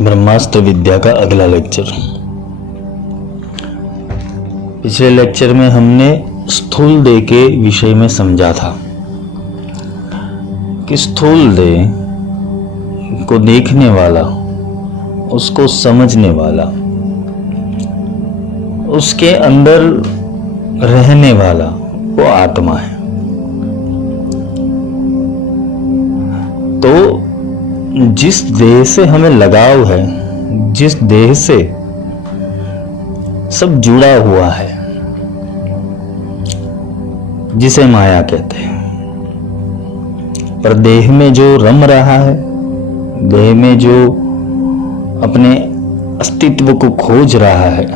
ब्रह्मास्त्र विद्या का अगला लेक्चर। पिछले लेक्चर में हमने स्थूल देह के विषय में समझा था कि स्थूल देह को देखने वाला, उसको समझने वाला, उसके अंदर रहने वाला वो आत्मा है। तो जिस देह से हमें लगाव है, जिस देह से सब जुड़ा हुआ है, जिसे माया कहते हैं, पर देह में जो रम रहा है, देह में जो अपने अस्तित्व को खोज रहा है,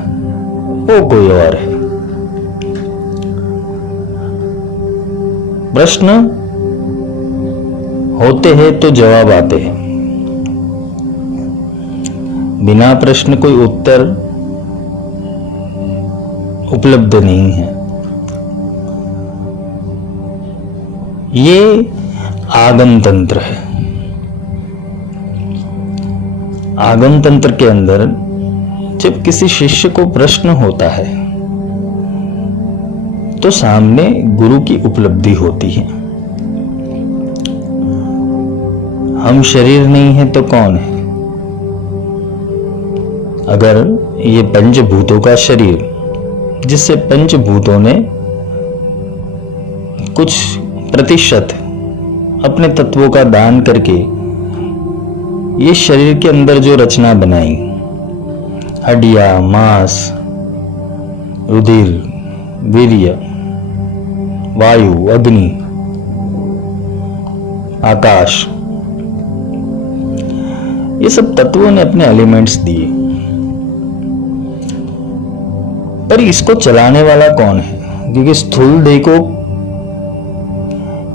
वो कोई और है। प्रश्न होते हैं तो जवाब आते हैं, बिना प्रश्न कोई उत्तर उपलब्ध नहीं है। ये आगम तंत्र है। आगम तंत्र के अंदर जब किसी शिष्य को प्रश्न होता है तो सामने गुरु की उपलब्धि होती है। हम शरीर नहीं है तो कौन है? अगर ये पंचभूतों का शरीर, जिससे पंचभूतों ने कुछ प्रतिशत अपने तत्वों का दान करके ये शरीर के अंदर जो रचना बनाई, हड्डियां, मांस, रुधिर, वीर्य, वायु, अग्नि, आकाश, ये सब तत्वों ने अपने एलिमेंट्स दिए, पर इसको चलाने वाला कौन है? क्योंकि स्थूल देह को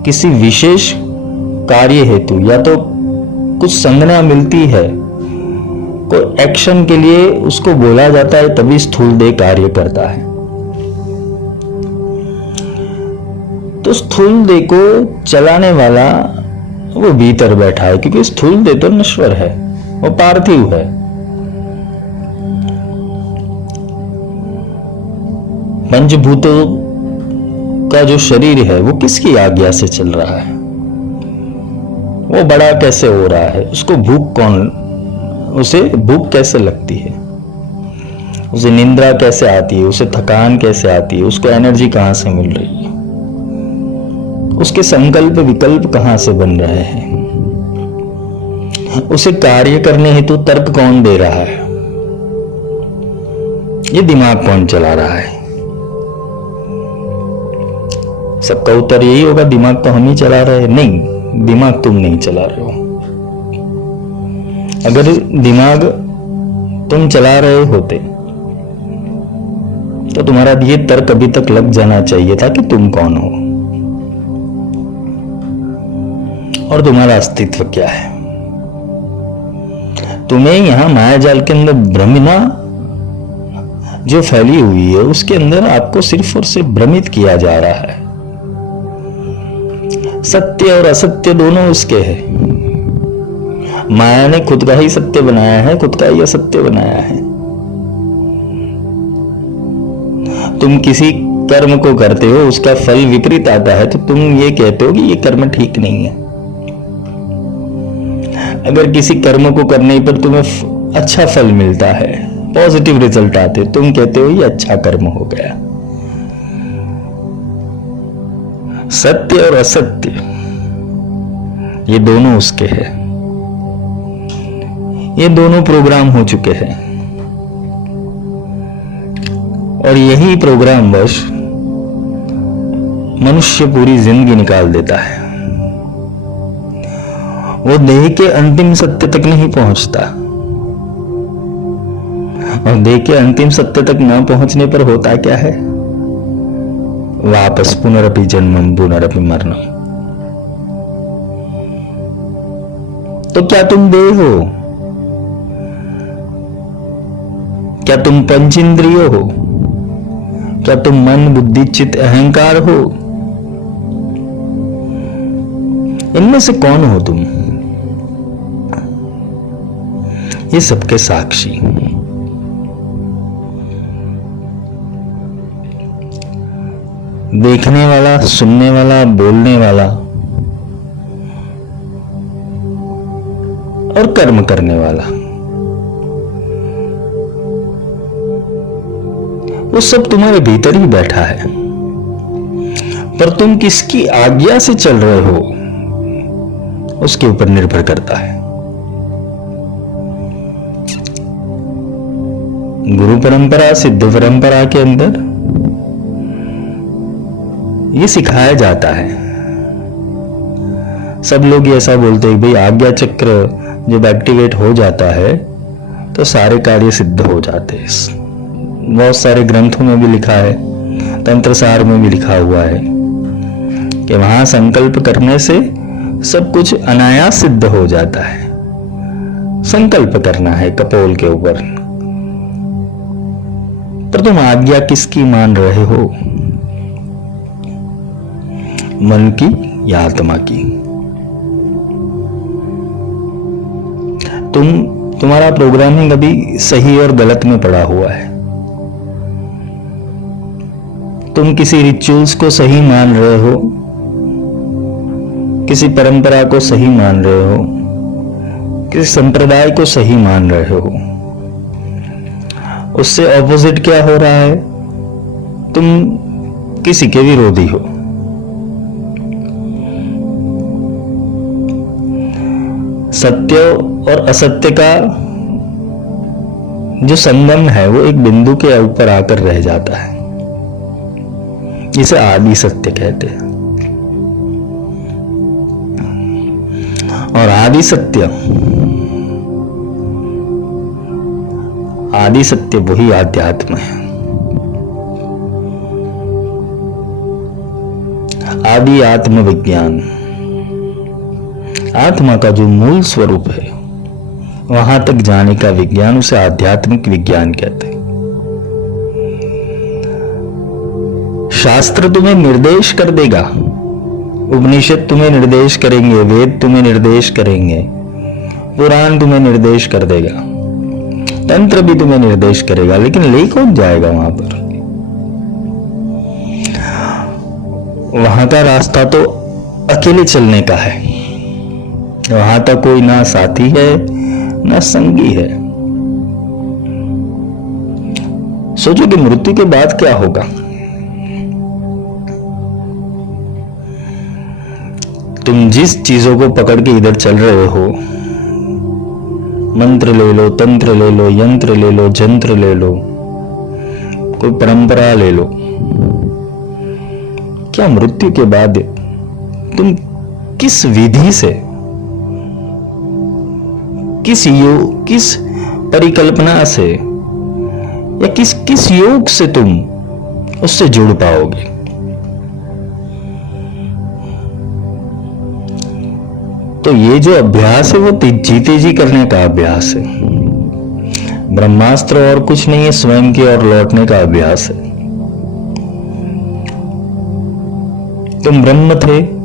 किसी विशेष कार्य हेतु या तो कुछ संज्ञा मिलती है, कोई एक्शन के लिए उसको बोला जाता है, तभी स्थूल देह कार्य करता है। तो स्थूल देह को चलाने वाला वो भीतर बैठा है, क्योंकि स्थूल देह तो नश्वर है, वो पार्थिव है। पंचभूतों का जो शरीर है वो किसकी आज्ञा से चल रहा है? वो बड़ा कैसे हो रहा है? उसको उसे भूख कैसे लगती है? उसे निंद्रा कैसे आती है? उसे थकान कैसे आती है? उसको एनर्जी कहां से मिल रही है? उसके संकल्प विकल्प कहां से बन रहे हैं? उसे कार्य करने हेतु तर्क कौन दे रहा है? ये दिमाग कौन चला रहा है? सबका उत्तर यही होगा, दिमाग तो हम ही चला रहे हैं। नहीं, दिमाग तुम नहीं चला रहे हो। अगर दिमाग तुम चला रहे होते तो तुम्हारा ये तर्क अभी तक लग जाना चाहिए था कि तुम कौन हो और तुम्हारा अस्तित्व क्या है। तुम्हें यहां मायाजाल के अंदर भ्रमना जो फैली हुई है, उसके अंदर आपको सिर्फ और सिर्फ भ्रमित किया जा रहा है। सत्य और असत्य दोनों उसके हैं। माया ने खुद का ही सत्य बनाया है, खुद का ही असत्य बनाया है। तुम किसी कर्म को करते हो, उसका फल विपरीत आता है तो तुम ये कहते हो कि ये कर्म ठीक नहीं है। अगर किसी कर्म को करने पर तुम्हें अच्छा फल मिलता है, पॉजिटिव रिजल्ट आते, तुम कहते हो ये अच्छा कर्म हो गया। सत्य और असत्य ये दोनों उसके हैं। ये दोनों प्रोग्राम हो चुके हैं और यही प्रोग्राम वश मनुष्य पूरी जिंदगी निकाल देता है। वो देह के अंतिम सत्य तक नहीं पहुंचता, और देह के अंतिम सत्य तक न पहुंचने पर होता क्या है? वापस पुनरपि जन्मम पुनरपि मरणम। तो क्या तुम देह हो? क्या तुम पंचेंद्रिय हो? क्या तुम मन, बुद्धि, चित्त, अहंकार हो? इनमें से कौन हो तुम? ये सबके साक्षी। देखने वाला, सुनने वाला, बोलने वाला और कर्म करने वाला, वो सब तुम्हारे भीतर ही बैठा है। पर तुम किसकी आज्ञा से चल रहे हो उसके ऊपर निर्भर करता है। गुरु परंपरा, सिद्ध परंपरा के अंदर ये सिखाया जाता है। सब लोग ऐसा बोलते हैं भाई आज्ञा चक्र जब एक्टिवेट हो जाता है तो सारे कार्य सिद्ध हो जाते हैं। बहुत सारे ग्रंथों में भी लिखा है, तंत्रसार में भी लिखा हुआ है कि वहां संकल्प करने से सब कुछ अनायास सिद्ध हो जाता है। संकल्प करना है कपोल के ऊपर। पर तुम आज्ञा किसकी मान रहे हो? मन की या आत्मा की? तुम्हारा प्रोग्रामिंग अभी सही और गलत में पड़ा हुआ है। तुम किसी रिचुअल्स को सही मान रहे हो, किसी परंपरा को सही मान रहे हो, किसी संप्रदाय को सही मान रहे हो। उससे ऑपोजिट क्या हो रहा है? तुम किसी के विरोधी हो। सत्य और असत्य का जो संगम है वो एक बिंदु के ऊपर आकर रह जाता है, जिसे आदि सत्य कहते हैं। और आदि सत्य वही आध्यात्म है। आदि आत्म विज्ञान, आत्मा का जो मूल स्वरूप है वहां तक जाने का विज्ञान, उसे आध्यात्मिक विज्ञान कहते हैं। शास्त्र तुम्हें निर्देश कर देगा, उपनिषद तुम्हें निर्देश करेंगे, वेद तुम्हें निर्देश करेंगे, पुराण तुम्हें निर्देश कर देगा, तंत्र भी तुम्हें निर्देश करेगा, लेकिन ले कौन जाएगा वहां पर? वहां का रास्ता तो अकेले चलने का है। वहां तक कोई ना साथी है ना संगी है। सोचो कि मृत्यु के बाद क्या होगा। तुम जिस चीजों को पकड़ के इधर चल रहे हो, मंत्र ले लो, तंत्र ले लो, यंत्र ले लो, जंत्र ले लो, कोई परंपरा ले लो, क्या मृत्यु के बाद तुम किस विधि से, किस परिकल्पना से या किस योग से तुम उससे जुड़ पाओगे? तो ये जो अभ्यास है वो जीते जी करने का अभ्यास है। ब्रह्मास्त्र और कुछ नहीं है, स्वयं की ओर लौटने का अभ्यास है। तुम ब्रह्म थे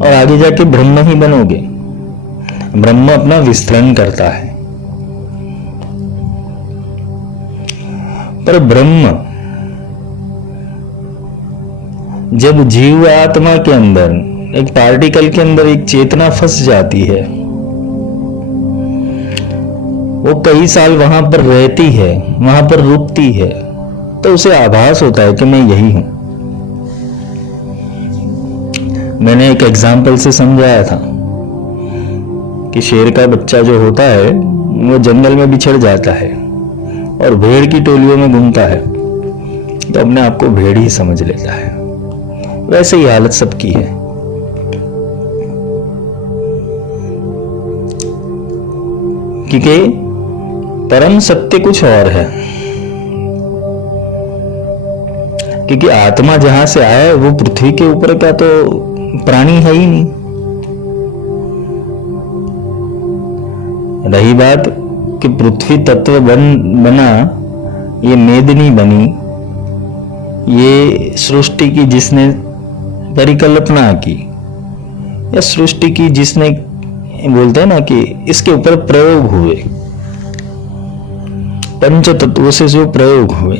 और आगे जाके ब्रह्म ही बनोगे। ब्रह्म अपना विस्तरण करता है, पर ब्रह्म जब जीव आत्मा के अंदर, एक पार्टिकल के अंदर एक चेतना फंस जाती है, वो कई साल वहां पर रहती है, वहां पर रुकती है, तो उसे आभास होता है कि मैं यही हूं। मैंने एक एग्जाम्पल से समझाया था कि शेर का बच्चा जो होता है वो जंगल में बिछड़ जाता है और भेड़ की टोलियों में घूमता है, तो अपने आप को भेड़ ही समझ लेता है। वैसे ही हालत सबकी है। क्योंकि परम सत्य कुछ और है। क्योंकि आत्मा जहां से आया है वो पृथ्वी के ऊपर का तो प्राणी है ही नहीं। रही बात कि पृथ्वी तत्व बना, ये मेदिनी बनी, ये सृष्टि की जिसने परिकल्पना की, या सृष्टि की जिसने बोलते हैं ना कि इसके ऊपर प्रयोग हुए, पंच तत्वों से जो प्रयोग हुए,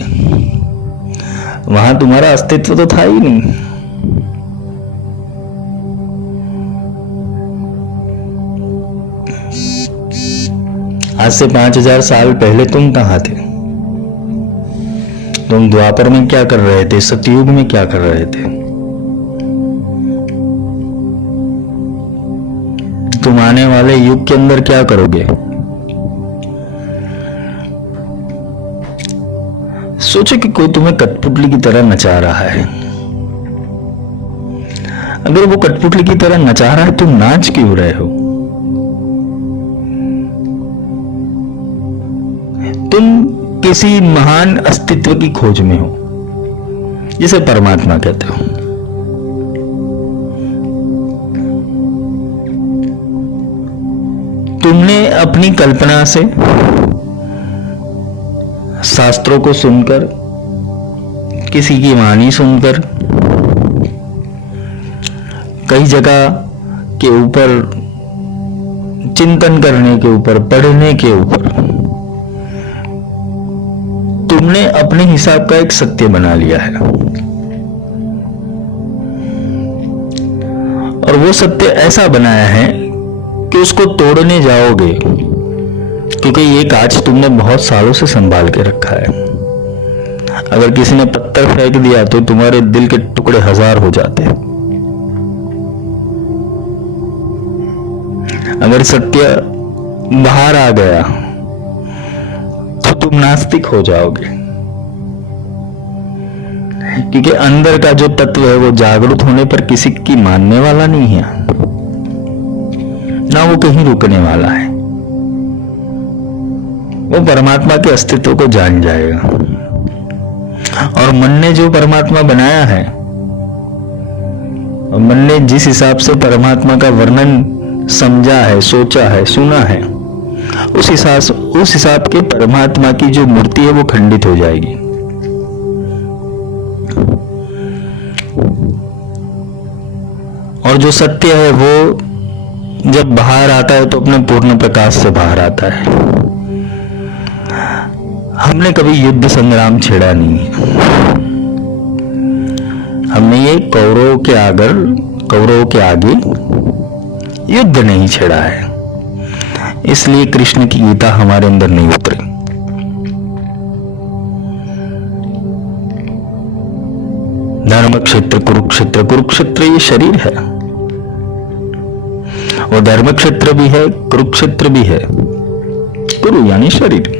वहां तुम्हारा अस्तित्व तो था ही नहीं। आज से 5000 साल पहले तुम कहां थे? तुम द्वापर में क्या कर रहे थे? सतयुग में क्या कर रहे थे? तुम आने वाले युग के अंदर क्या करोगे? सोचो कि कोई तुम्हें कठपुतली की तरह नचा रहा है। अगर वो कठपुतली की तरह नचा रहा है, तुम नाच क्यों रहे हो? तुम किसी महान अस्तित्व की खोज में हो, जिसे परमात्मा कहते हो। तुमने अपनी कल्पना से, शास्त्रों को सुनकर, किसी की वाणी सुनकर, कई जगह के ऊपर चिंतन करने के ऊपर, पढ़ने के ऊपर, तुमने अपने हिसाब का एक सत्य बना लिया है। और वो सत्य ऐसा बनाया है कि उसको तोड़ने जाओगे, क्योंकि ये कांच तुमने बहुत सालों से संभाल के रखा है। अगर किसी ने पत्थर फेंक दिया तो तुम्हारे दिल के टुकड़े 1000 हो जाते। अगर सत्य बाहर आ गया तो तुम नास्तिक हो जाओगे, क्योंकि अंदर का जो तत्व है वो जागरूक होने पर किसी की मानने वाला नहीं है, ना वो कहीं रुकने वाला है। वो परमात्मा के अस्तित्व को जान जाएगा। और मन ने जो परमात्मा बनाया है, और मन ने जिस हिसाब से परमात्मा का वर्णन समझा है, सोचा है, सुना है, उस हिसाब के परमात्मा की जो मूर्ति है वो खंडित हो जाएगी। और जो सत्य है वो जब बाहर आता है तो अपने पूर्ण प्रकाश से बाहर आता है। हमने कभी युद्ध संग्राम छेड़ा नहीं है। हमने ये कौरवों के आगे युद्ध नहीं छेड़ा है। इसलिए कृष्ण की गीता हमारे अंदर नहीं उतरी। धर्म क्षेत्र कुरुक्षेत्र, कुरुक्षेत्र ये शरीर है, वो धर्म क्षेत्र भी है, कुरुक्षेत्र भी है। कुरु यानी शरीर।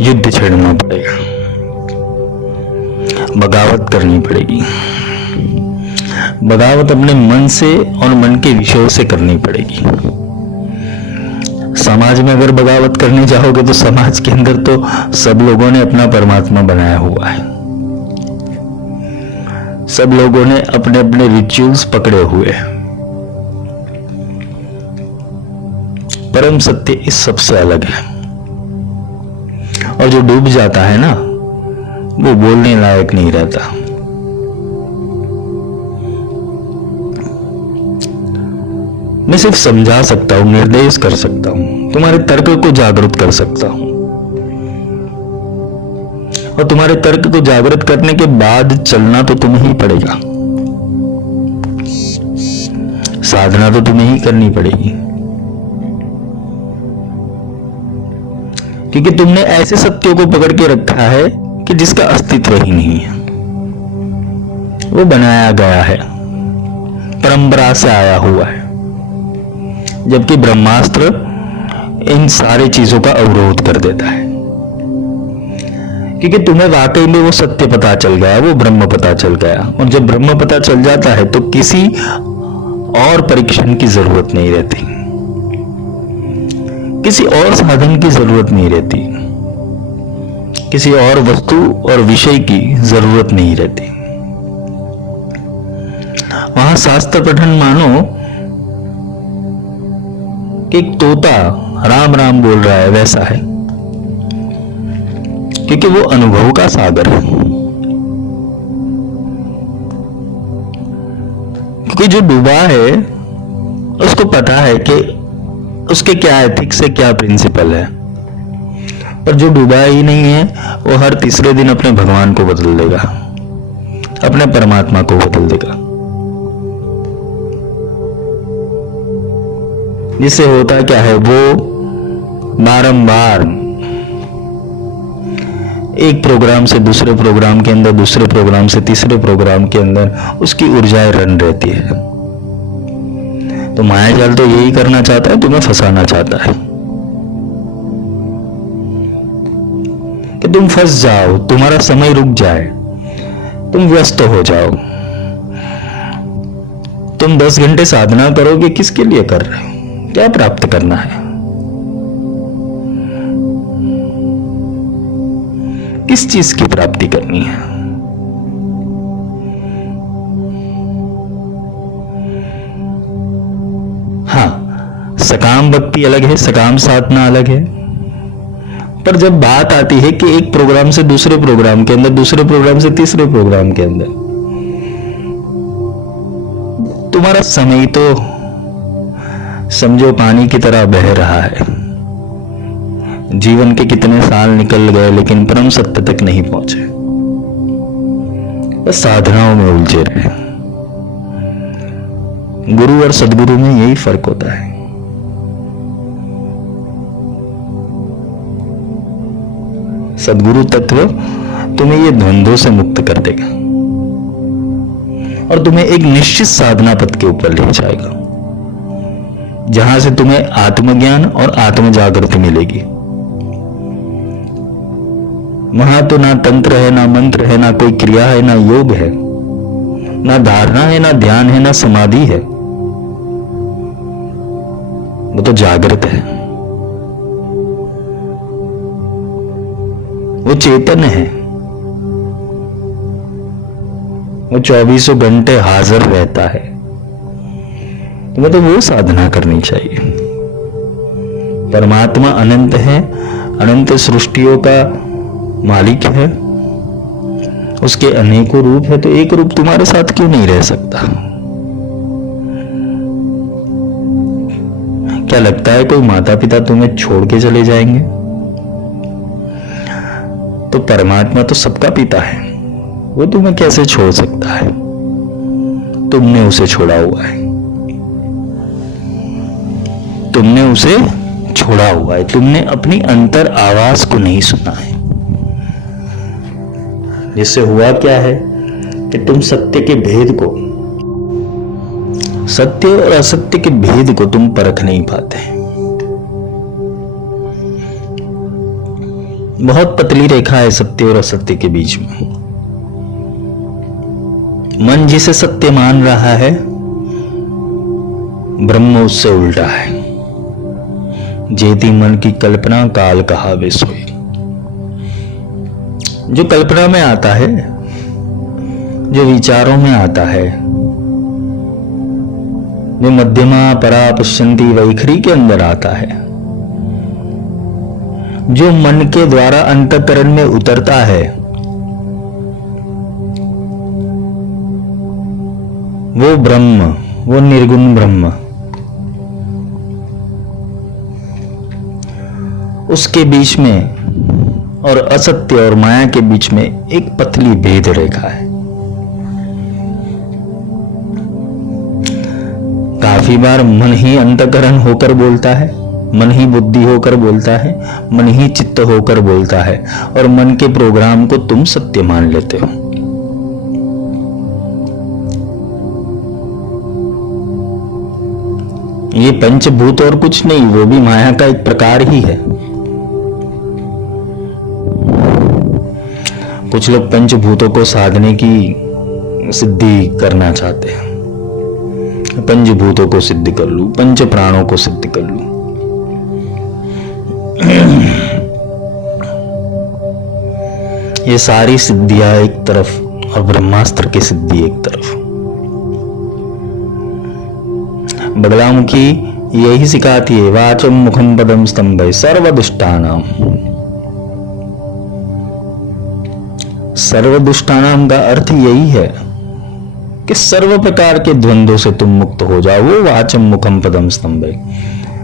युद्ध छेड़ना पड़ेगा, बगावत करनी पड़ेगी। बगावत अपने मन से और मन के विषयों से करनी पड़ेगी। समाज में अगर बगावत करने जाओगे तो समाज के अंदर तो सब लोगों ने अपना परमात्मा बनाया हुआ है। सब लोगों ने अपने अपने रिचुअल्स पकड़े हुए हैं। परम सत्य इस सबसे अलग है। और जो डूब जाता है ना, वो बोलने लायक नहीं रहता। मैं सिर्फ समझा सकता हूं, निर्देश कर सकता हूं, तुम्हारे तर्क को जागृत कर सकता हूं। और तुम्हारे तर्क को जागृत करने के बाद चलना तो तुम्हें ही पड़ेगा। साधना तो तुम्हें ही करनी पड़ेगी, क्योंकि तुमने ऐसे सत्यों को पकड़ के रखा है कि जिसका अस्तित्व ही नहीं है। वो बनाया गया है, परंपरा से आया हुआ है, जबकि ब्रह्मास्त्र इन सारी चीजों का अवरोध कर देता है। क्योंकि तुम्हें वाकई में वो सत्य पता चल गया, वो ब्रह्म पता चल गया। और जब ब्रह्म पता चल जाता है तो किसी और परीक्षण की जरूरत नहीं रहती, किसी और साधन की जरूरत नहीं रहती, किसी और वस्तु और विषय की जरूरत नहीं रहती। वहां शास्त्र पठन मानो कि एक तोता राम राम बोल रहा है, वैसा है, क्योंकि वो अनुभव का सागर है। कि जो डूबा है उसको पता है कि उसके क्या एथिक्स है, क्या प्रिंसिपल है, पर जो डूबा ही नहीं है वो हर तीसरे दिन अपने भगवान को बदल देगा, अपने परमात्मा को बदल देगा। जिससे होता क्या है, वो बारंबार एक प्रोग्राम से दूसरे प्रोग्राम के अंदर, दूसरे प्रोग्राम से तीसरे प्रोग्राम के अंदर उसकी ऊर्जाएं रन रहती है। तो माया जाल तो यही करना चाहता है, तुम्हें फंसाना चाहता है कि तुम फंस जाओ, तुम्हारा समय रुक जाए, तुम व्यस्त हो जाओ। तुम 10 घंटे साधना करोगे, किसके लिए कर रहे हो, क्या प्राप्त करना है, किस चीज की प्राप्ति करनी है। हाँ, सकाम भक्ति अलग है, सकाम साधना अलग है, पर जब बात आती है कि एक प्रोग्राम से दूसरे प्रोग्राम के अंदर, दूसरे प्रोग्राम से तीसरे प्रोग्राम के अंदर तुम्हारा समय तो समझो पानी की तरह बह रहा है। जीवन के कितने साल निकल गए लेकिन परम सत्य तक नहीं पहुंचे, बस साधनाओं में उलझे रहे। गुरु और सदगुरु में यही फर्क होता है। सदगुरु तत्व तुम्हें ये द्वंद्वों से मुक्त कर देगा और तुम्हें एक निश्चित साधना पथ के ऊपर ले जाएगा, जहां से तुम्हें आत्मज्ञान और आत्म जागृति मिलेगी। वहां तो ना तंत्र है, ना मंत्र है, ना कोई क्रिया है, ना योग है, ना धारणा है, ना ध्यान है, ना समाधि है। वो तो जागृत है, वो चेतन है, वो 24 घंटे हाजिर रहता है। तुम्हें तो वो साधना करनी चाहिए। परमात्मा अनंत है, अनंत सृष्टियों का मालिक है, उसके अनेकों रूप है, तो एक रूप तुम्हारे साथ क्यों नहीं रह सकता? क्या लगता है कोई माता पिता तुम्हें छोड़ के चले जाएंगे? तो परमात्मा तो सबका पिता है, वो तुम्हें कैसे छोड़ सकता है? तुमने उसे छोड़ा हुआ है, तुमने उसे छोड़ा हुआ है, तुमने अपनी अंतर आवाज को नहीं सुना है। जिससे हुआ क्या है कि तुम सत्य के भेद को, सत्य और असत्य के भेद को तुम परख नहीं पाते। बहुत पतली रेखा है सत्य और असत्य के बीच में। मन जिसे सत्य मान रहा है, ब्रह्म उससे उल्टा है। जेती मन की कल्पना काल कहावे सोई। जो कल्पना में आता है, जो विचारों में आता है, जो मध्यमा परा पश्यंती वैखरी के अंदर आता है, जो मन के द्वारा अंतःकरण में उतरता है, वो ब्रह्म, वो निर्गुण ब्रह्म, उसके बीच में और असत्य और माया के बीच में एक पतली भेद रेखा है। काफी बार मन ही अंतःकरण होकर बोलता है, मन ही बुद्धि होकर बोलता है, मन ही चित्त होकर बोलता है, और मन के प्रोग्राम को तुम सत्य मान लेते हो। ये पंचभूत और कुछ नहीं, वो भी माया का एक प्रकार ही है। कुछ लोग पंचभूतों को साधने की सिद्धि करना चाहते हैं। पंचभूतों को सिद्ध कर लूं, पंच प्राणों को सिद्ध कर लूं। ये सारी सिद्धियां एक तरफ और ब्रह्मास्त्र की सिद्धि एक तरफ। बगलामुखी यही सिखाती है, वाचम मुखम पदम स्तंभे सर्वदुष्टानाम। सर्वदुष्टानाम का अर्थ यही है कि सर्व प्रकार के द्वंद्वों से तुम मुक्त हो जाओ। वो वाचम मुखम पदम स्तंभे,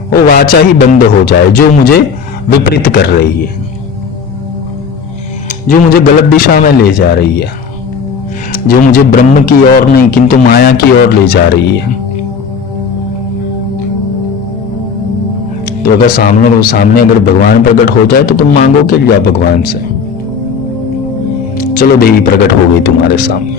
वो वाचा ही बंद हो जाए जो मुझे विपरीत कर रही है, जो मुझे गलत दिशा में ले जा रही है, जो मुझे ब्रह्म की ओर नहीं किंतु माया की ओर ले जा रही है। तो अगर सामने अगर भगवान प्रकट हो जाए तो तुम मांगोगे क्या भगवान से? चलो देवी प्रकट हो गई तुम्हारे सामने,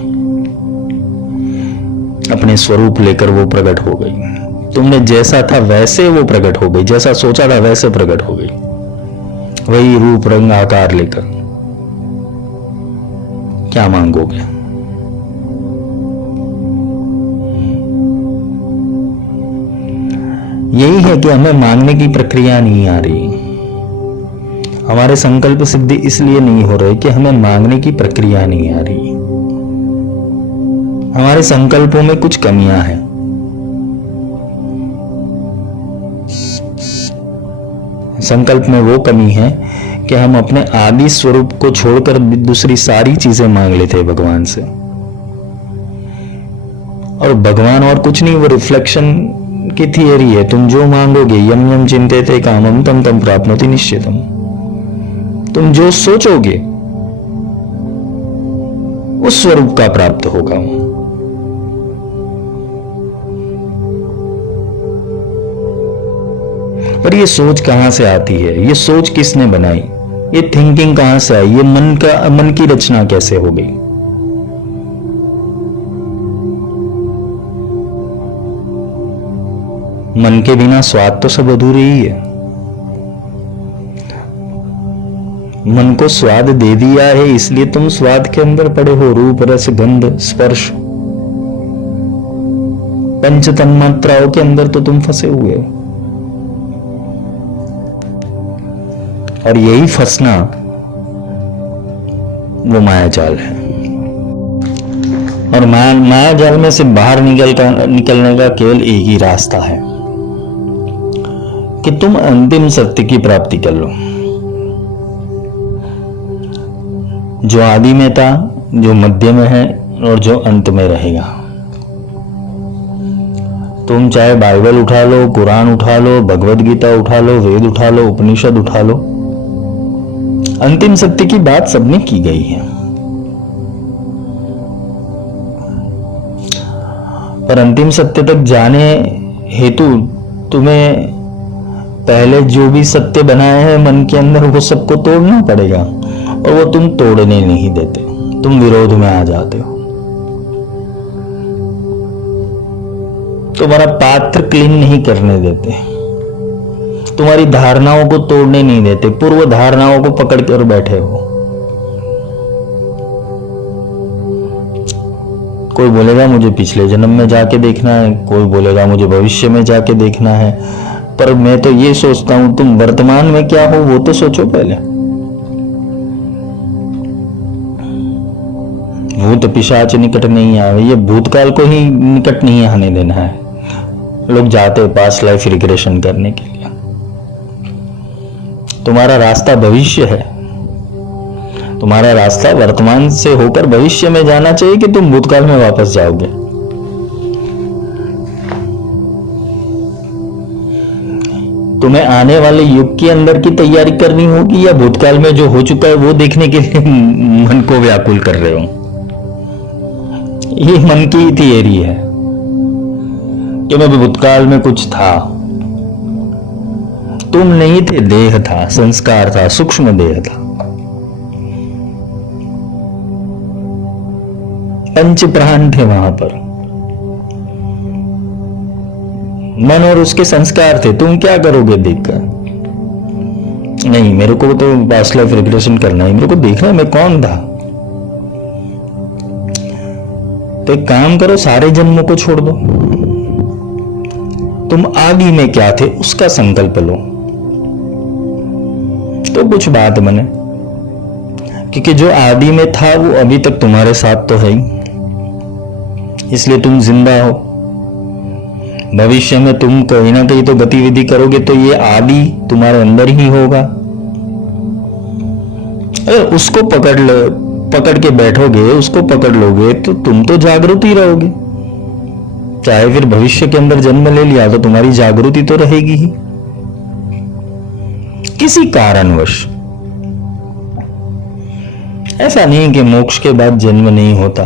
अपने स्वरूप लेकर वो प्रकट हो गई। तुमने जैसा था वैसे वो प्रकट हो गई, जैसा सोचा था वैसे प्रकट हो गई, वही रूप रंग आकार लेकर। क्या मांगोगे? यही है कि हमें मांगने की प्रक्रिया नहीं आ रही, हमारे संकल्प सिद्धि इसलिए नहीं हो रहे कि हमें मांगने की प्रक्रिया नहीं आ रही। हमारे संकल्पों में कुछ कमियां हैं। संकल्प में वो कमी है कि हम अपने आदि स्वरूप को छोड़कर दूसरी सारी चीजें मांग लेते हैं भगवान से, और भगवान और कुछ नहीं, वो रिफ्लेक्शन की थियरी है। तुम जो मांगोगे, यम यम चिंतेते कामम तम तम प्राप्नोति निश्चितम, तुम जो सोचोगे उस स्वरूप का प्राप्त होगा। पर ये सोच कहां से आती है? ये सोच किसने बनाई? ये थिंकिंग कहां से आई? ये मन की रचना कैसे हो गई? मन के बिना स्वाद तो सब अधूरे ही है। मन को स्वाद दे दिया है इसलिए तुम स्वाद के अंदर पड़े हो। रूप रस गंध स्पर्श पंच तन्मात्राओं के अंदर तो तुम फंसे हुए हो। और यही फंसना वो माया जाल है। और माया जाल में से बाहर निकलने का केवल एक ही रास्ता है कि तुम अंतिम सत्य की प्राप्ति कर लो, जो आदि में था, जो मध्य में है और जो अंत में रहेगा। तुम चाहे बाइबल उठा लो, कुरान उठा लो, भगवद गीता उठा लो, वेद उठा लो, उपनिषद उठा लो, अंतिम सत्य की बात सबने की गई है। पर अंतिम सत्य तक जाने हेतु तुम्हें पहले जो भी सत्य बनाए हैं मन के अंदर वो सबको तोड़ना पड़ेगा, और वो तुम तोड़ने नहीं देते, तुम विरोध में आ जाते हो। तुम्हारा पात्र क्लीन नहीं करने देते, तुम्हारी धारणाओं को तोड़ने नहीं देते, पूर्व धारणाओं को पकड़ कर बैठे हो। कोई बोलेगा मुझे पिछले जन्म में जाके देखना है, कोई बोलेगा मुझे भविष्य में जाके देखना है, पर मैं तो ये सोचता हूं तुम वर्तमान में क्या हो वो तो सोचो पहले। भूत पिशाच निकट नहीं आवे, ये भूतकाल को ही निकट नहीं आने देना है। लोग जाते हैं पास्ट लाइफ रिग्रेशन करने के लिए। तुम्हारा रास्ता भविष्य है, तुम्हारा रास्ता वर्तमान से होकर भविष्य में जाना चाहिए कि तुम भूतकाल में वापस जाओगे। तुम्हें आने वाले युग के अंदर की तैयारी करनी होगी या भूतकाल में जो हो चुका है वो देखने के लिए मन को व्याकुल कर रहे हो? ये मन की थियरी है कि मैं भूतकाल में कुछ था। तुम नहीं थे, देह था, संस्कार था, सूक्ष्म देह था, पंच प्राण थे वहां पर, मन और उसके संस्कार थे। तुम क्या करोगे देखकर? नहीं, मेरे को तो पास्ट लाइफ रिग्रेशन करना है, मेरे को देखना है मैं कौन था। तो एक काम करो, सारे जन्मों को छोड़ दो, तुम आदि में क्या थे उसका संकल्प लो, तो कुछ बात बने। क्योंकि जो आदि में था वो अभी तक तुम्हारे साथ तो है ही, इसलिए तुम जिंदा हो। भविष्य में तुम कहीं ना कहीं तो गतिविधि करोगे तो ये आदि तुम्हारे अंदर ही होगा। अगर उसको पकड़ पकड़ के बैठोगे, उसको पकड़ लोगे तो तुम तो जागृत ही रहोगे। चाहे फिर भविष्य के अंदर जन्म ले लिया तो तुम्हारी जागृति तो रहेगी ही। किसी कारणवश ऐसा नहीं कि मोक्ष के बाद जन्म नहीं होता,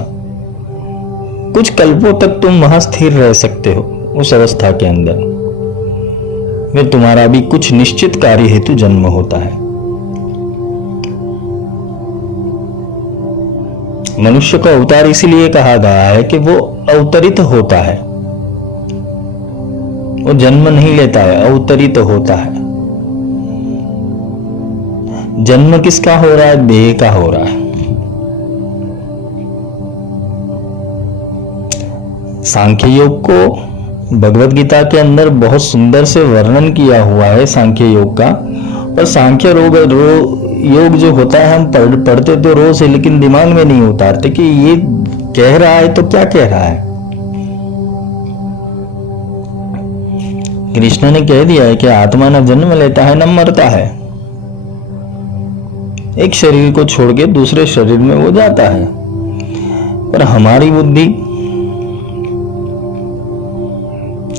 कुछ कल्पों तक तुम वहां स्थिर रह सकते हो। उस अवस्था के अंदर फिर तुम्हारा भी कुछ निश्चित कार्य हेतु जन्म होता है। मनुष्य को अवतार इसीलिए कहा गया है कि वो अवतरित होता है, वो जन्म नहीं लेता है, अवतरित होता है। जन्म किसका हो रहा है? देह का हो रहा है। सांख्य योग को भगवत गीता के अंदर बहुत सुंदर से वर्णन किया हुआ है सांख्य योग का। और सांख्य योग जो होता है हम पढ़ते तो रोज है, लेकिन दिमाग में नहीं उतारते कि ये कह रहा है तो क्या कह रहा है। कृष्ण ने कह दिया है कि आत्मा न जन्म लेता है न मरता है, एक शरीर को छोड़ के दूसरे शरीर में वो जाता है। पर हमारी बुद्धि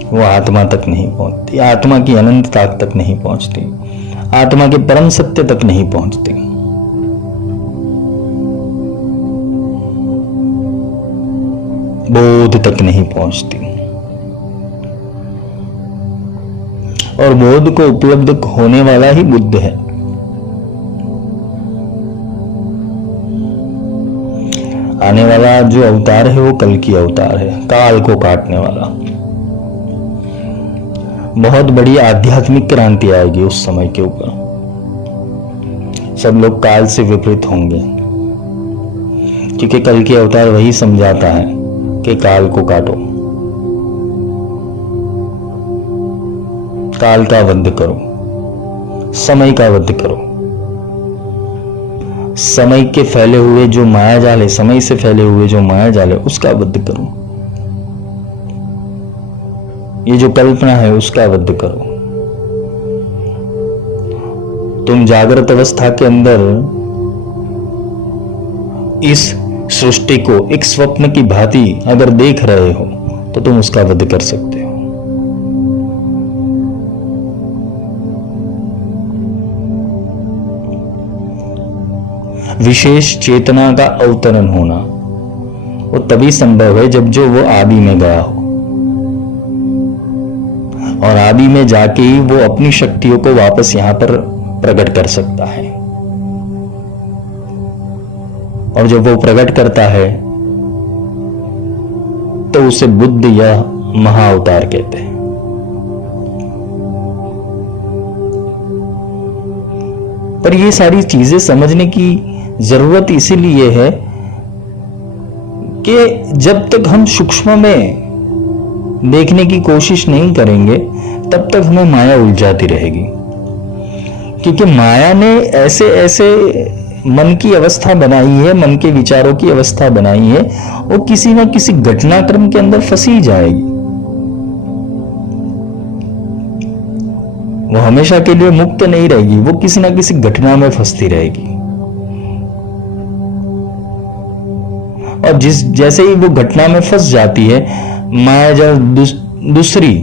वो आत्मा तक नहीं पहुंचती, आत्मा की अनंतता तक नहीं पहुंचती, आत्मा के परम सत्य तक नहीं पहुंचती। बोध तक नहीं पहुंचती। और बोध को उपलब्ध होने वाला ही बुद्ध है। आने वाला जो अवतार है वो कल की अवतार है, काल को काटने वाला। बहुत बड़ी आध्यात्मिक क्रांति आएगी उस समय के ऊपर। सब लोग काल से विपरीत होंगे, क्योंकि कल के अवतार वही समझाता है कि काल को काटो, काल का वध करो, समय का वध करो। समय के फैले हुए जो माया जाल है, समय से फैले हुए जो माया जाल है, उसका वध करो। ये जो कल्पना है उसका वध करो। तुम जागृत अवस्था के अंदर इस सृष्टि को एक स्वप्न की भांति अगर देख रहे हो तो तुम उसका वध कर सकते हो। विशेष चेतना का अवतरण होना वो तभी संभव है जब जो वो आदि में गया हो, और आदि में जाके ही वो अपनी शक्तियों को वापस यहां पर प्रकट कर सकता है। और जब वो प्रकट करता है तो उसे बुद्ध या महाअवतार कहते हैं। पर ये सारी चीजें समझने की जरूरत इसीलिए है कि जब तक हम सूक्ष्म में देखने की कोशिश नहीं करेंगे तब तक हमें माया उलझाती रहेगी। क्योंकि माया ने ऐसे ऐसे मन की अवस्था बनाई है, मन के विचारों की अवस्था बनाई है, वो किसी ना किसी घटनाक्रम के अंदर फंसी जाएगी। वो हमेशा के लिए मुक्त नहीं रहेगी, वो किसी ना किसी घटना में फंसती रहेगी। और जैसे ही वो घटना में फंस जाती है, माया जाल दूसरी,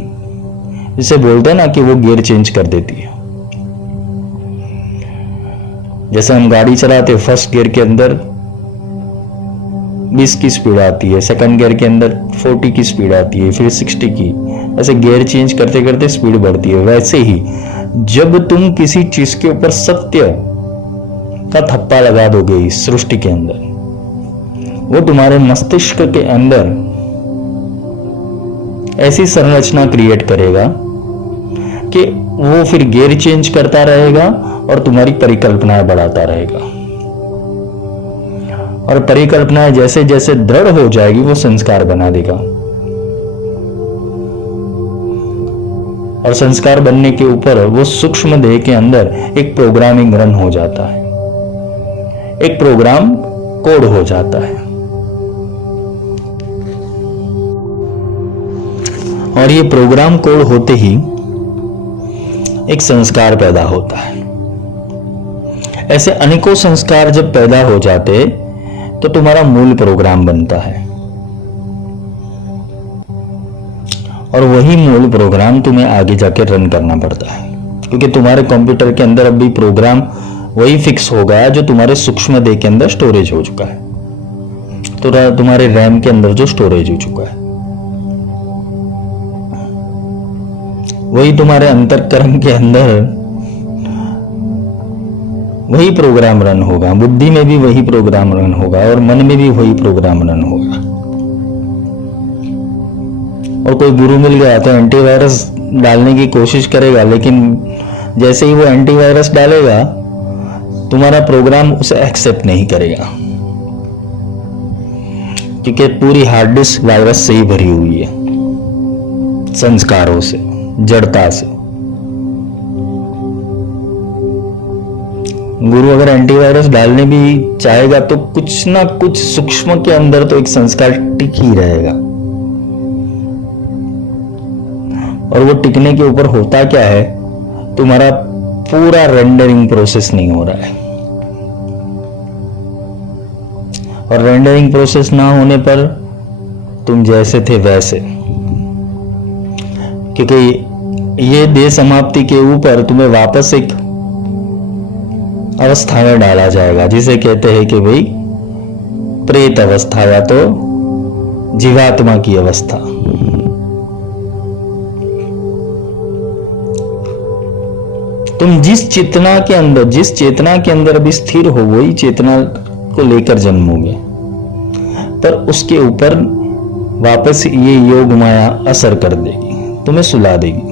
जिसे बोलते हैं ना कि वो गियर चेंज कर देती है। जैसे हम गाड़ी चलाते, फर्स्ट गियर के अंदर 20 की स्पीड आती है, सेकंड गियर के अंदर 40 की स्पीड आती है, फिर 60 की, ऐसे गियर चेंज करते करते स्पीड बढ़ती है। वैसे ही जब तुम किसी चीज के ऊपर सत्य का थप्पा लगा दोगे इस सृष्टि के अंदर, वो तुम्हारे मस्तिष्क के अंदर ऐसी संरचना क्रिएट करेगा कि वो फिर गियर चेंज करता रहेगा और तुम्हारी परिकल्पनाएं बढ़ाता रहेगा। और परिकल्पनाएं जैसे जैसे दृढ़ हो जाएगी वो संस्कार बना देगा। और संस्कार बनने के ऊपर वो सूक्ष्म देह के अंदर एक प्रोग्रामिंग रन हो जाता है, एक प्रोग्राम कोड हो जाता है। और ये प्रोग्राम कोड होते ही एक संस्कार पैदा होता है। ऐसे अनेकों संस्कार जब पैदा हो जाते तो तुम्हारा मूल प्रोग्राम बनता है, और वही मूल प्रोग्राम तुम्हें आगे जाके रन करना पड़ता है, क्योंकि तुम्हारे कंप्यूटर के अंदर अभी प्रोग्राम वही फिक्स होगा जो तुम्हारे सूक्ष्म देह के अंदर स्टोरेज हो चुका है, तो तुम्हारे रैम के अंदर जो स्टोरेज हो चुका है वही तुम्हारे अंतःकरण के अंदर वही प्रोग्राम रन होगा। बुद्धि में भी वही प्रोग्राम रन होगा और मन में भी वही प्रोग्राम रन होगा। और कोई गुरु मिल गया तो एंटीवायरस डालने की कोशिश करेगा, लेकिन जैसे ही वो एंटीवायरस डालेगा तुम्हारा प्रोग्राम उसे एक्सेप्ट नहीं करेगा, क्योंकि पूरी हार्ड डिस्क वायरस से ही भरी हुई है, संस्कारों से, जड़ता से। गुरु अगर एंटीवायरस डालने भी चाहेगा तो कुछ ना कुछ सूक्ष्म के अंदर तो एक संस्कार टिक ही रहेगा, और वो टिकने के ऊपर होता क्या है, तुम्हारा पूरा रेंडरिंग प्रोसेस नहीं हो रहा है। और रेंडरिंग प्रोसेस ना होने पर तुम जैसे थे वैसे, क्योंकि ये देह समाप्ति के ऊपर तुम्हें वापस एक अवस्था में डाला जाएगा जिसे कहते हैं कि भाई प्रेत अवस्था या तो जीवात्मा की अवस्था। तुम जिस चेतना के अंदर अभी स्थिर हो वही चेतना को लेकर जन्मोगे, पर उसके ऊपर वापस ये योग माया असर कर देगी, तुम्हें सुला देगी।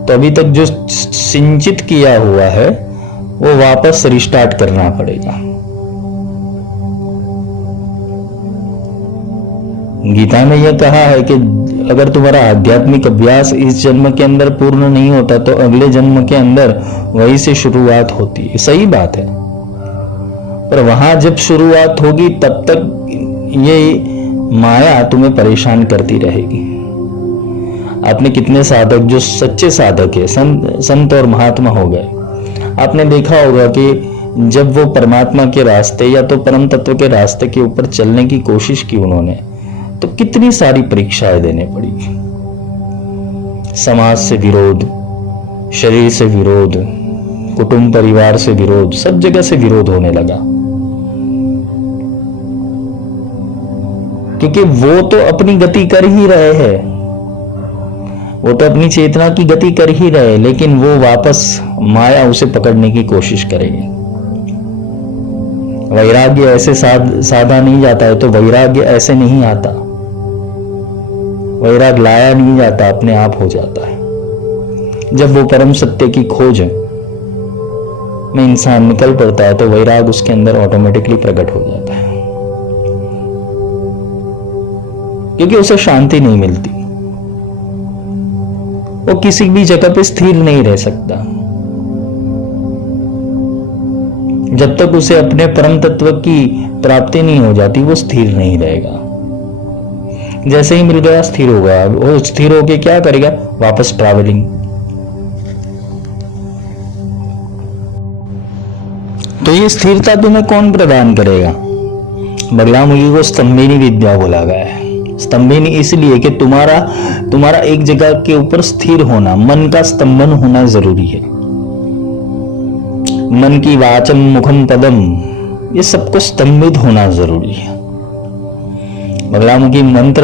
तो अभी तक जो सिंचित किया हुआ है वो वापस रिस्टार्ट करना पड़ेगा। गीता में यह कहा है कि अगर तुम्हारा आध्यात्मिक अभ्यास इस जन्म के अंदर पूर्ण नहीं होता तो अगले जन्म के अंदर वहीं से शुरुआत होती है। सही बात है, पर वहां जब शुरुआत होगी तब तक ये माया तुम्हें परेशान करती रहेगी। आपने कितने साधक जो सच्चे साधक है, संत और महात्मा हो गए, आपने देखा होगा कि जब वो परमात्मा के रास्ते या तो परम तत्व के रास्ते के ऊपर चलने की कोशिश की उन्होंने, तो कितनी सारी परीक्षाएं देने पड़ी। समाज से विरोध, शरीर से विरोध, कुटुंब परिवार से विरोध, सब जगह से विरोध होने लगा, क्योंकि वो तो अपनी गति कर ही रहे हैं, वो तो अपनी चेतना की गति कर ही रहे, लेकिन वो वापस माया उसे पकड़ने की कोशिश करेगी। वैराग्य ऐसे साधा नहीं जाता है, तो वैराग्य ऐसे नहीं आता, वैराग लाया नहीं जाता, अपने आप हो जाता है। जब वो परम सत्य की खोज में इंसान निकल पड़ता है तो वैराग उसके अंदर ऑटोमेटिकली प्रकट हो जाता है, क्योंकि उसे शांति नहीं मिलती, वो किसी भी जगह पे स्थिर नहीं रह सकता। जब तक उसे अपने परम तत्व की प्राप्ति नहीं हो जाती वो स्थिर नहीं रहेगा। जैसे ही मिल गया स्थिर हो गया, वो स्थिर होके क्या करेगा, वापस ट्रैवलिंग। तो ये स्थिरता तुम्हें कौन प्रदान करेगा? बगलामुखी को स्तंभिनी विद्या बोला गया है। स्तंभिनी इसलिए कि तुम्हारा एक जगह के ऊपर स्थिर होना, मन का स्तंभन होना जरूरी है। मन की वाचम मुखम पदम, ये सबको स्तंभित होना जरूरी है। बगलामुखी मंत्र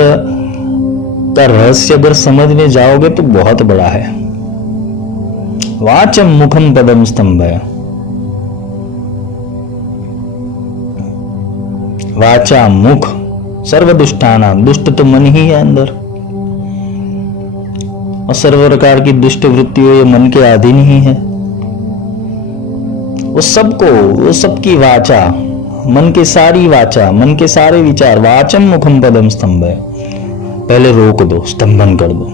का रहस्य अगर समझने जाओगे तो बहुत बड़ा है। वाचम मुखम पदम स्तंभय, वाचा मुख सर्वदुष्टानाम, दुष्ट तो मन ही है अंदर, और सर्व प्रकार की दुष्ट वृत्तियों ये मन के अधीन ही है। वो सबकी वाचा, मन के सारी वाचा, मन के सारे विचार, वाचम मुखम पदम स्तंभ है, पहले रोक दो, स्तंभन कर दो,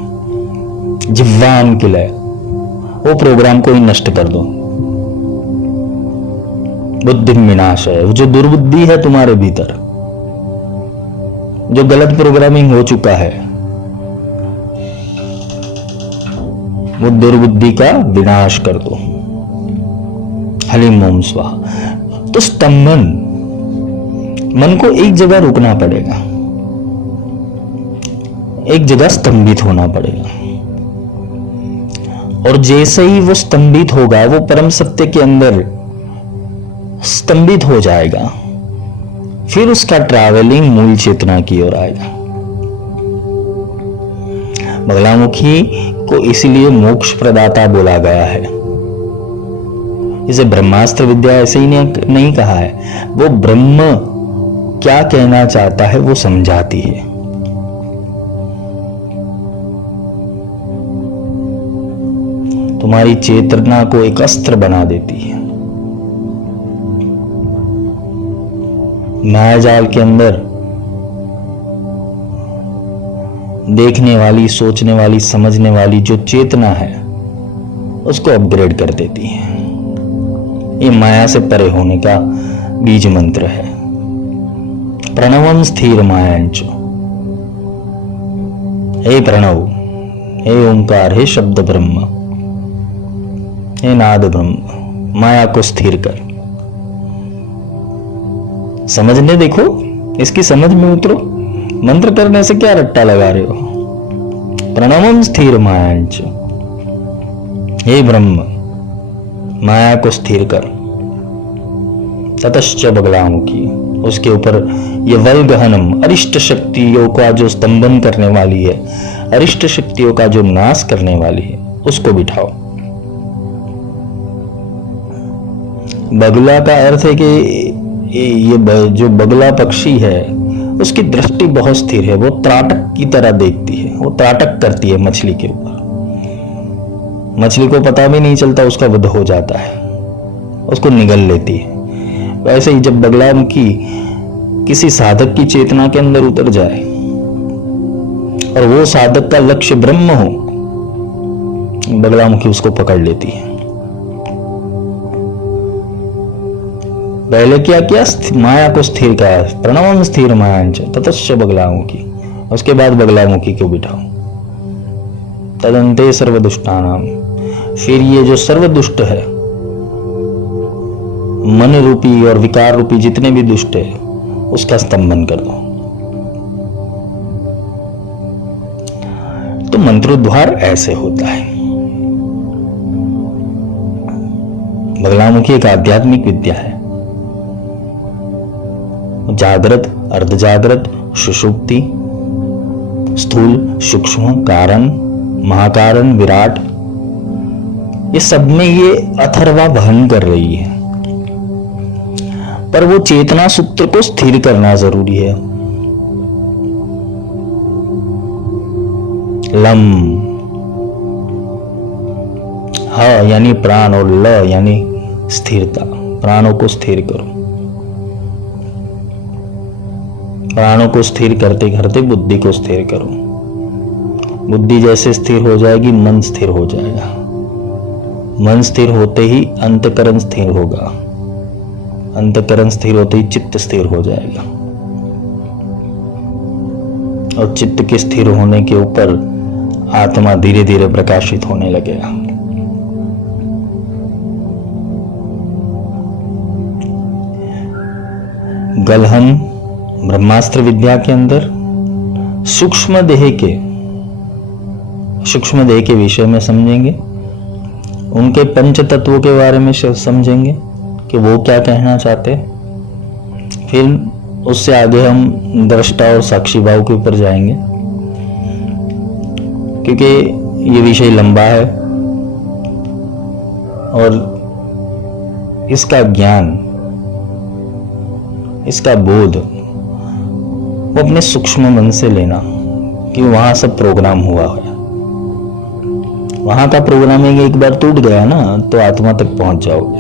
जिह्वान किलय, वो प्रोग्राम को ही नष्ट कर दो। बुद्धि विनाश है, जो दुर्बुद्धि है तुम्हारे भीतर, जो गलत प्रोग्रामिंग हो चुका है, वो दुर्बुद्धि का विनाश कर दो। हलिम ओम स्वाहा। तो स्तंभन मन को एक जगह रुकना पड़ेगा, एक जगह स्तंभित होना पड़ेगा, और जैसे ही वो स्तंभित होगा, वो परम सत्य के अंदर स्तंभित हो जाएगा, फिर उसका ट्रैवलिंग मूल चेतना की ओर आएगा। बगलामुखी को इसलिए मोक्ष प्रदाता बोला गया है। इसे ब्रह्मास्त्र विद्या ऐसे ही नहीं कहा है, वो ब्रह्म क्या कहना चाहता है वो समझाती है। तुम्हारी चेतना को एक अस्त्र बना देती है। मायाजाल के अंदर देखने वाली, सोचने वाली, समझने वाली जो चेतना है उसको अपग्रेड कर देती है। ये माया से परे होने का बीज मंत्र है। प्रणवम स्थिर मायांच, हे प्रणव, हे ओंकार, हे शब्द ब्रह्म, हे नाद ब्रह्म, माया को स्थिर कर। समझने देखो, इसकी समझ में उतरो। मंत्र करने से क्या रट्टा लगा रहे हो? प्रणवम स्थिर मायांच, हे ब्रह्म, माया को स्थिर कर। ततश्च बगलामुखी, उसके ऊपर ये वल्गहनम, अरिष्ट शक्तियों का जो स्तंभन करने वाली है, अरिष्ट शक्तियों का जो नाश करने वाली है, उसको बिठाओ। बगला का अर्थ है कि ये जो बगला पक्षी है उसकी दृष्टि बहुत स्थिर है, वो त्राटक की तरह देखती है, वो त्राटक करती है मछली के ऊपर। मछली को पता भी नहीं चलता उसका वध हो जाता है, उसको निगल लेती है। वैसे ही जब बगलामुखी किसी साधक की चेतना के अंदर उतर जाए और वो साधक का लक्ष्य ब्रह्म हो, बगलामुखी उसको पकड़ लेती है। पहले क्या किया? माया को स्थिर करा, प्रणवम स्थिर मायांच ततश्च बगलामुखी। उसके बाद बगलामुखी को बिठाओ। तदंते सर्वदुष्टानाम, फिर ये जो सर्वदुष्ट है, मन रूपी और विकार रूपी जितने भी दुष्ट है, उसका स्तंभन कर दो। तो मंत्रोद्वार ऐसे होता है। बगलामुखी एक आध्यात्मिक विद्या है। जागृत, अर्धजागृत, सुषुप्ति, स्थूल, सूक्ष्म, कारण, महाकारण, विराट, ये सब में ये अथर्वा वहन कर रही है। पर वो चेतना सूत्र को स्थिर करना जरूरी है। लम, ह यानी प्राण, और ल यानी स्थिरता। प्राणों को स्थिर करो। प्राणों को स्थिर करते करते बुद्धि को स्थिर करो। बुद्धि जैसे स्थिर हो जाएगी, मन स्थिर हो जाएगा। मन स्थिर होते ही अंतकरण स्थिर होगा। अंतकरण स्थिर होते ही चित्त स्थिर हो जाएगा, और चित्त के स्थिर होने के ऊपर आत्मा धीरे धीरे प्रकाशित होने लगेगा। गलहन ब्रह्मास्त्र विद्या के अंदर सूक्ष्म देह के विषय में समझेंगे, उनके पंच तत्वों के बारे में समझेंगे कि वो क्या कहना चाहते। फिर उससे आगे हम दृष्टा और साक्षी भाव के ऊपर जाएंगे, क्योंकि ये विषय लंबा है और इसका ज्ञान, इसका बोध वो अपने सूक्ष्म मन से लेना, कि वहां सब प्रोग्राम हुआ है। वहां का प्रोग्रामिंग एक बार टूट गया ना, तो आत्मा तक पहुंच जाओगे।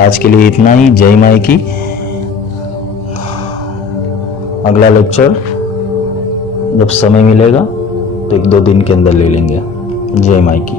आज के लिए इतना ही। जय माई की। अगला लेक्चर जब समय मिलेगा तो 1-2 दिन के अंदर ले लेंगे। जय माई की।